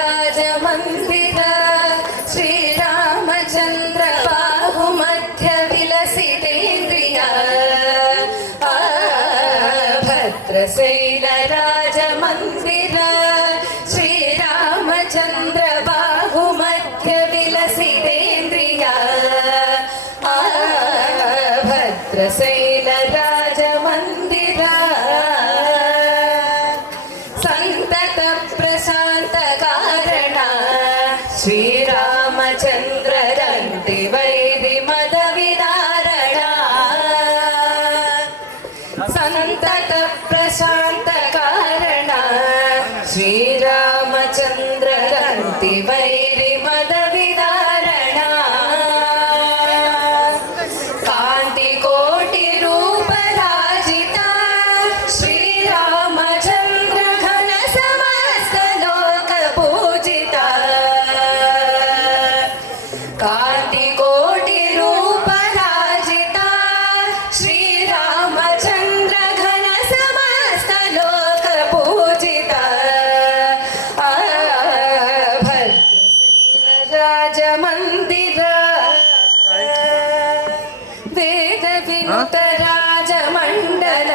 भद्रशैलराजमन्दिर श्रीरामचन्द्र बाहुमध्य विलसितेन्द्रिया भद्रशैलराजमन्दिर श्रीरामचन्द्र बाहुमध्य विलसितेन्द्रिया भद्रशैलराजमन्दिर संतत प्रशांत कारण श्रीरामचंद्र रंति वैदि मद विदारणा संतत प्रशांत कारण श्रीरामचंद्र रंति वैदि मद विदारणा कांति कोटि रूप राजिता श्रीरामचंद्र घन समस्त लोक पूजिता कांति कोटि रूप राजिता श्रीरामचंद्र घन समस्त लोक पूजिता भद्रशैलराजमन्दिर वेद विनुत राजमंडल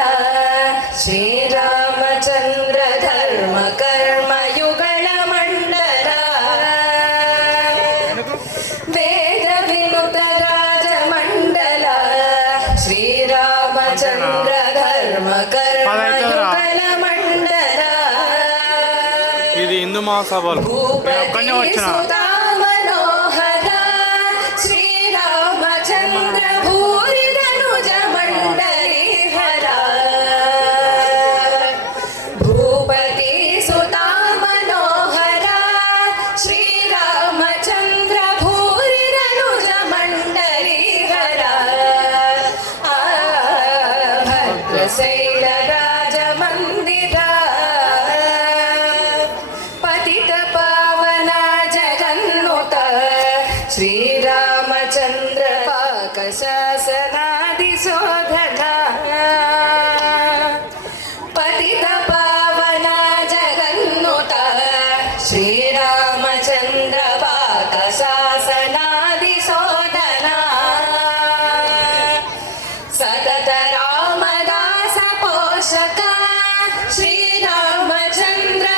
श्रीरामचंद्र धर्म कर्म युगल मंडल वेद विनुत राजमंडल श्रीरामचंद्र धर्म कर्म युगल मंडल ఇది హిందూ మహాసభలు ఒక్కనే వచ్చిన मनोहर श्रीरामचंद्र भूरि धनुज मंडली हरा भूपति सुता मनोहर श्रीरामचंद्र भूरि धनुज मंडली हरा भद्रशैलराजमन्दिर पतित पावन जगन्नुत श्रीरामचंद्र पाकशासनादिशोधना